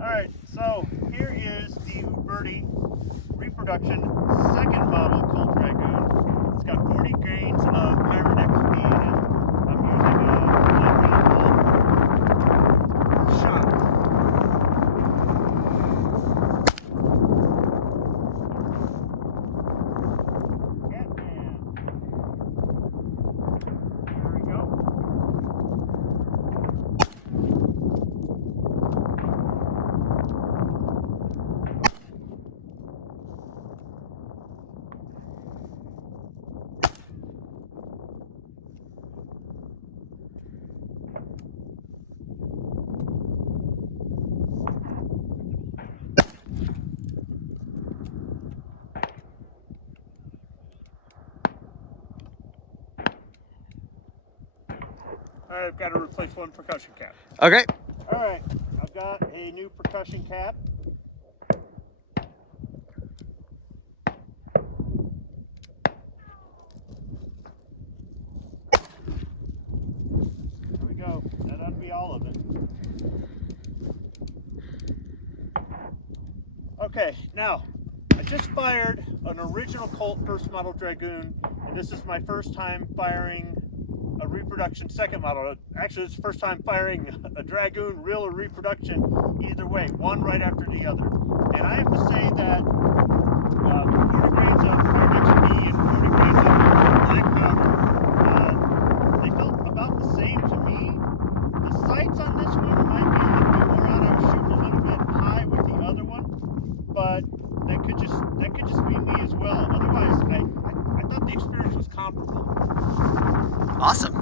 Alright, so here is the Uberti reproduction second model Colt Dragoon. It's got 40 grains of Pirate XP in it. I'm using a shot. There we go. Alright, I've got to replace one percussion cap. Okay. Alright, I've got a new percussion cap. There we go. That ought to be all of it. Okay, now, I just fired an original Colt first model Dragoon, and this is my first time firing a reproduction second model. Actually, it's the first time firing a Dragoon, real or reproduction, either way, one right after the other. And I have to say that 40 grains of Pirate XP and 40 grains of black powder, they felt about the same to me. The sights on this one might be a little bit more out. I was shooting a little bit high with the other one, but that could just be me as well. Otherwise, I thought the experience was comparable. Awesome.